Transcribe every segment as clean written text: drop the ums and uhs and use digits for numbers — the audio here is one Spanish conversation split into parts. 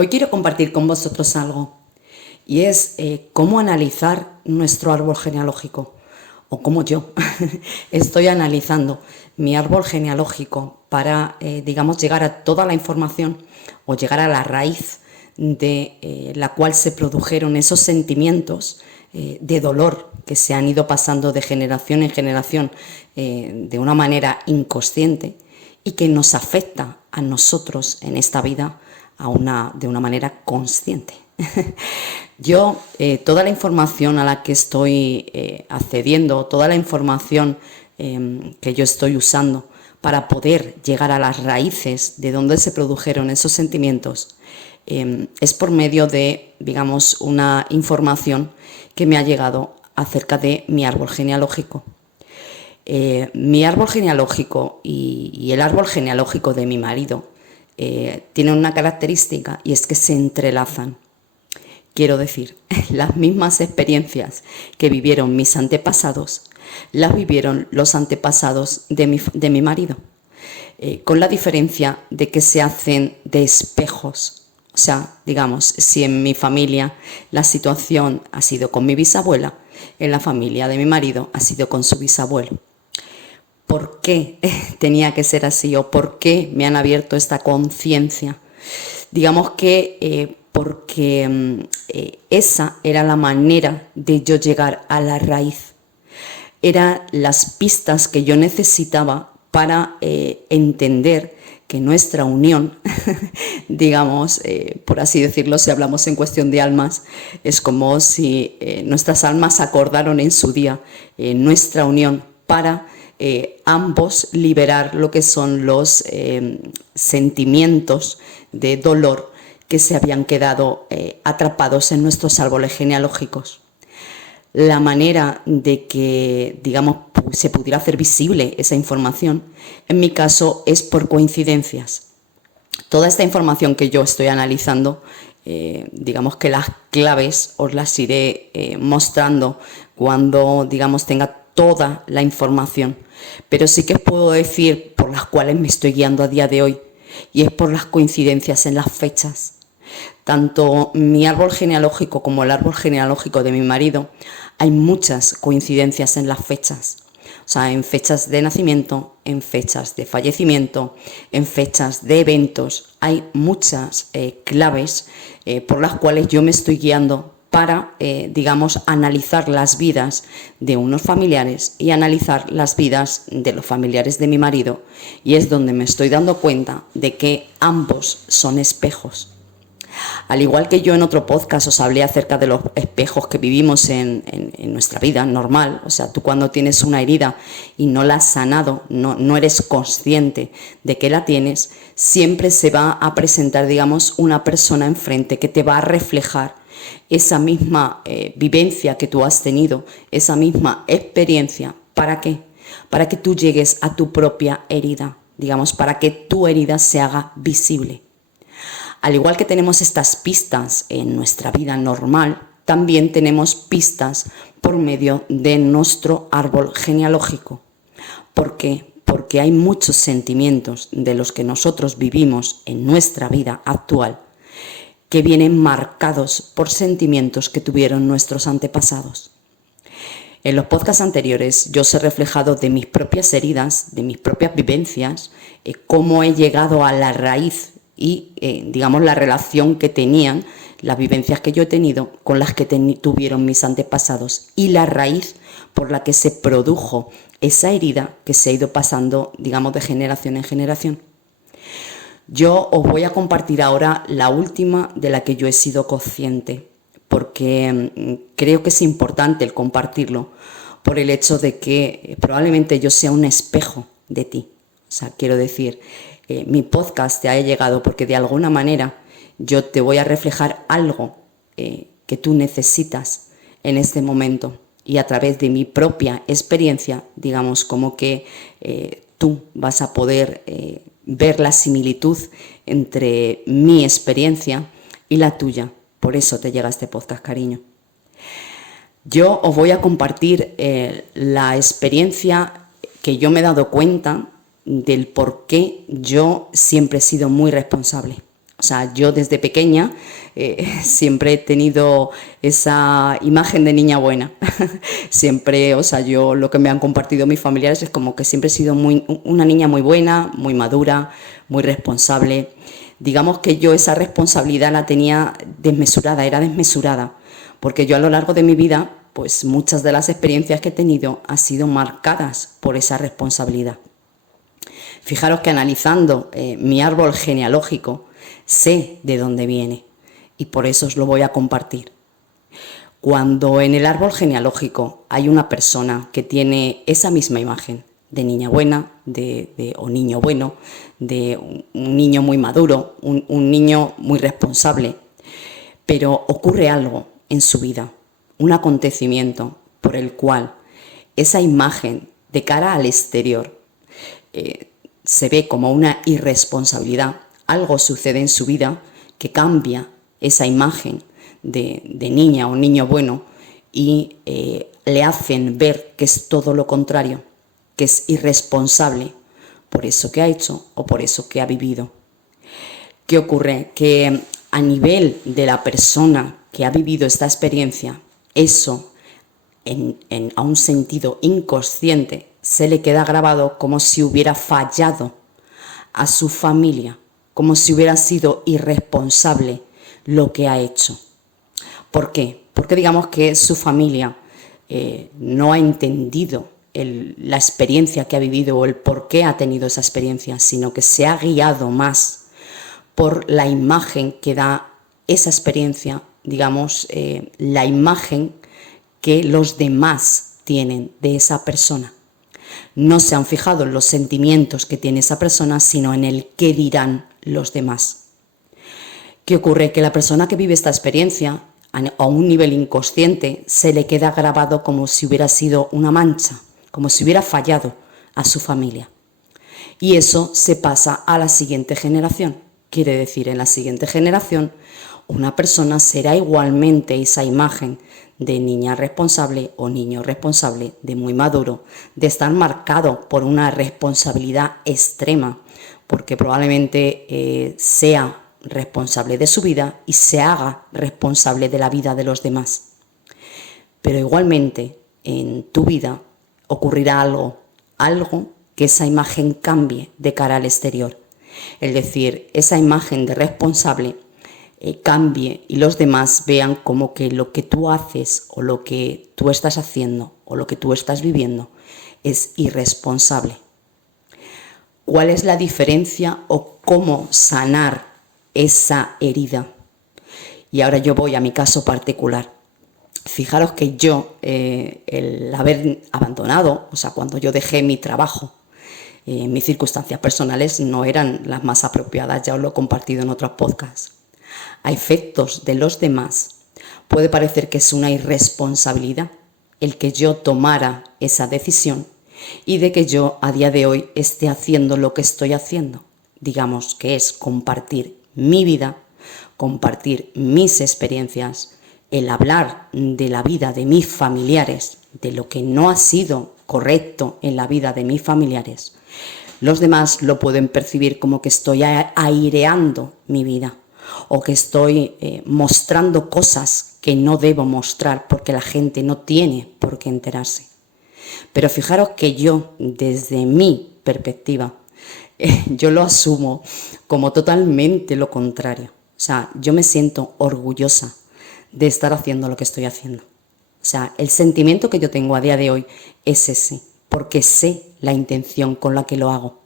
Hoy quiero compartir con vosotros algo y es cómo analizar nuestro árbol genealógico o cómo yo estoy analizando mi árbol genealógico para, llegar a toda la información o llegar a la raíz de la cual se produjeron esos sentimientos de dolor que se han ido pasando de generación en generación de una manera inconsciente y que nos afecta a nosotros en esta vida de una manera consciente. Yo, toda la información a la que estoy accediendo, toda la información que yo estoy usando para poder llegar a las raíces de donde se produjeron esos sentimientos, es por medio de, una información que me ha llegado acerca de mi árbol genealógico. Mi árbol genealógico y el árbol genealógico de mi marido tienen una característica y es que se entrelazan. Quiero decir, las mismas experiencias que vivieron mis antepasados, las vivieron los antepasados de mi marido, con la diferencia de que se hacen de espejos. O sea, si en mi familia la situación ha sido con mi bisabuela, en la familia de mi marido ha sido con su bisabuelo. ¿Por qué tenía que ser así o por qué me han abierto esta conciencia? Porque esa era la manera de yo llegar a la raíz. Eran las pistas que yo necesitaba para entender que nuestra unión, por así decirlo, si hablamos en cuestión de almas, es como si nuestras almas acordaron en su día nuestra unión para ambos liberar lo que son los sentimientos de dolor que se habían quedado atrapados en nuestros árboles genealógicos. La manera de que, se pudiera hacer visible esa información, en mi caso, es por coincidencias. Toda esta información que yo estoy analizando, que las claves os las iré mostrando cuando, tenga toda la información. Pero sí que os puedo decir por las cuales me estoy guiando a día de hoy, y es por las coincidencias en las fechas. Tanto mi árbol genealógico como el árbol genealógico de mi marido, hay muchas coincidencias en las fechas. O sea, en fechas de nacimiento, en fechas de fallecimiento, en fechas de eventos. Hay muchas claves por las cuales yo me estoy guiando para, analizar las vidas de unos familiares y analizar las vidas de los familiares de mi marido. Y es donde me estoy dando cuenta de que ambos son espejos. Al igual que yo en otro podcast os hablé acerca de los espejos que vivimos en nuestra vida normal, o sea, tú cuando tienes una herida y no la has sanado, no eres consciente de que la tienes, siempre se va a presentar, una persona enfrente que te va a reflejar esa misma vivencia que tú has tenido, esa misma experiencia. ¿Para qué? Para que tú llegues a tu propia herida, para que tu herida se haga visible. Al igual que tenemos estas pistas en nuestra vida normal, también tenemos pistas por medio de nuestro árbol genealógico. ¿Por qué? Porque hay muchos sentimientos de los que nosotros vivimos en nuestra vida actual que vienen marcados por sentimientos que tuvieron nuestros antepasados. En los podcasts anteriores yo os he reflejado de mis propias heridas, de mis propias vivencias, cómo he llegado a la raíz y, la relación que tenían, las vivencias que yo he tenido con las que tuvieron mis antepasados y la raíz por la que se produjo esa herida que se ha ido pasando, de generación en generación. Yo os voy a compartir ahora la última de la que yo he sido consciente, porque creo que es importante el compartirlo por el hecho de que probablemente yo sea un espejo de ti. O sea, quiero decir, mi podcast te haya llegado porque de alguna manera yo te voy a reflejar algo que tú necesitas en este momento, y a través de mi propia experiencia, como que tú vas a poder ver la similitud entre mi experiencia y la tuya. Por eso te llega este podcast, cariño. Yo os voy a compartir la experiencia que yo me he dado cuenta del por qué yo siempre he sido muy responsable. O sea, yo desde pequeña siempre he tenido esa imagen de niña buena. Siempre, o sea, yo lo que me han compartido mis familiares es como que siempre he sido una niña muy buena, muy madura, muy responsable. Digamos que yo esa responsabilidad la tenía desmesurada, era desmesurada, porque yo a lo largo de mi vida, pues muchas de las experiencias que he tenido han sido marcadas por esa responsabilidad. Fijaros que analizando mi árbol genealógico, sé de dónde viene y por eso os lo voy a compartir. Cuando en el árbol genealógico hay una persona que tiene esa misma imagen de niña buena o niño bueno, de un niño muy maduro, un niño muy responsable, pero ocurre algo en su vida, un acontecimiento por el cual esa imagen de cara al exterior se ve como una irresponsabilidad, algo sucede en su vida que cambia esa imagen de niña o niño bueno y le hacen ver que es todo lo contrario, que es irresponsable por eso que ha hecho o por eso que ha vivido. ¿Qué ocurre? Que a nivel de la persona que ha vivido esta experiencia, eso a un sentido inconsciente se le queda grabado como si hubiera fallado a su familia, como si hubiera sido irresponsable lo que ha hecho. ¿Por qué? Porque digamos que su familia no ha entendido la experiencia que ha vivido o el por qué ha tenido esa experiencia, sino que se ha guiado más por la imagen que da esa experiencia, digamos, la imagen que los demás tienen de esa persona. No se han fijado en los sentimientos que tiene esa persona, sino en el qué dirán los demás. ¿Qué ocurre? Que la persona que vive esta experiencia a un nivel inconsciente se le queda grabado como si hubiera sido una mancha, como si hubiera fallado a su familia. Y eso se pasa a la siguiente generación. Quiere decir, en la siguiente generación, una persona será igualmente esa imagen de niña responsable o niño responsable, de muy maduro, de estar marcado por una responsabilidad extrema, porque probablemente sea responsable de su vida y se haga responsable de la vida de los demás. Pero igualmente en tu vida ocurrirá algo que esa imagen cambie de cara al exterior. Es decir, esa imagen de responsable cambie y los demás vean como que lo que tú haces o lo que tú estás haciendo o lo que tú estás viviendo es irresponsable. ¿Cuál es la diferencia o cómo sanar esa herida? Y ahora yo voy a mi caso particular. Fijaros que yo, el haber abandonado, o sea, cuando yo dejé mi trabajo, mis circunstancias personales no eran las más apropiadas, ya os lo he compartido en otros podcasts. A efectos de los demás, puede parecer que es una irresponsabilidad el que yo tomara esa decisión y de que yo a día de hoy esté haciendo lo que estoy haciendo. Digamos que es compartir mi vida, compartir mis experiencias, el hablar de la vida de mis familiares, de lo que no ha sido correcto en la vida de mis familiares. Los demás lo pueden percibir como que estoy aireando mi vida o que estoy mostrando cosas que no debo mostrar porque la gente no tiene por qué enterarse. Pero fijaros que yo, desde mi perspectiva, yo lo asumo como totalmente lo contrario. O sea, yo me siento orgullosa de estar haciendo lo que estoy haciendo. O sea, el sentimiento que yo tengo a día de hoy es ese, porque sé la intención con la que lo hago.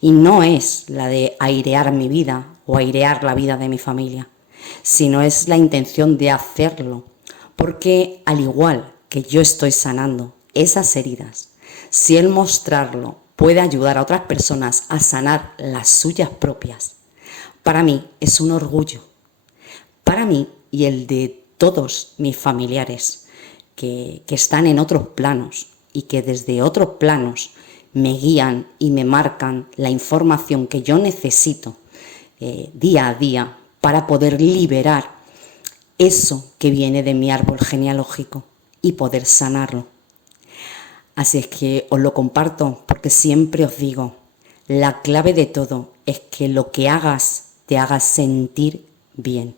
Y no es la de airear mi vida o airear la vida de mi familia, sino es la intención de hacerlo, porque al igual que yo estoy sanando esas heridas, si el mostrarlo puede ayudar a otras personas a sanar las suyas propias, para mí es un orgullo. Para mí y el de todos mis familiares que están en otros planos y que desde otros planos me guían y me marcan la información que yo necesito día a día para poder liberar eso que viene de mi árbol genealógico y poder sanarlo. Así es que os lo comparto porque siempre os digo, la clave de todo es que lo que hagas te haga sentir bien.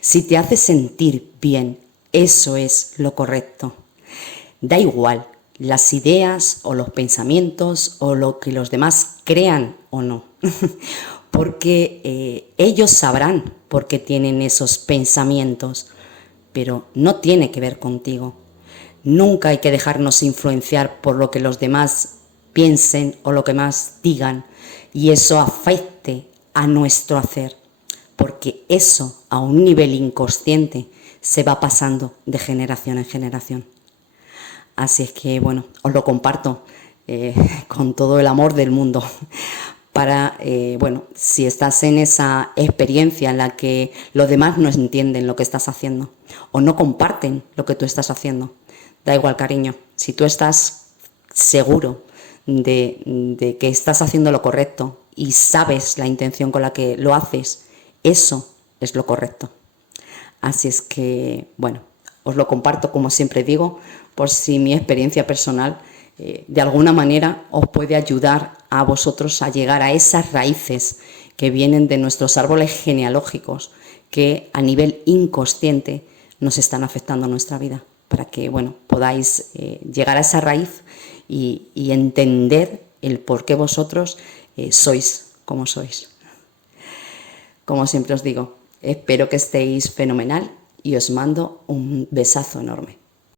Si te hace sentir bien, eso es lo correcto. Da igual las ideas o los pensamientos o lo que los demás crean o no, porque ellos sabrán por qué tienen esos pensamientos, pero no tiene que ver contigo. Nunca hay que dejarnos influenciar por lo que los demás piensen o lo que más digan y eso afecte a nuestro hacer, porque eso a un nivel inconsciente se va pasando de generación en generación. Así es que, bueno, os lo comparto con todo el amor del mundo para, bueno, si estás en esa experiencia en la que los demás no entienden lo que estás haciendo o no comparten lo que tú estás haciendo, da igual, cariño, si tú estás seguro de que estás haciendo lo correcto y sabes la intención con la que lo haces, eso es lo correcto. Así es que, bueno, os lo comparto como siempre digo, por si mi experiencia personal de alguna manera os puede ayudar a vosotros a llegar a esas raíces que vienen de nuestros árboles genealógicos que a nivel inconsciente nos están afectando nuestra vida, para que, bueno, podáis llegar a esa raíz y entender el por qué vosotros sois como sois. Como siempre os digo, espero que estéis fenomenal y os mando un besazo enorme.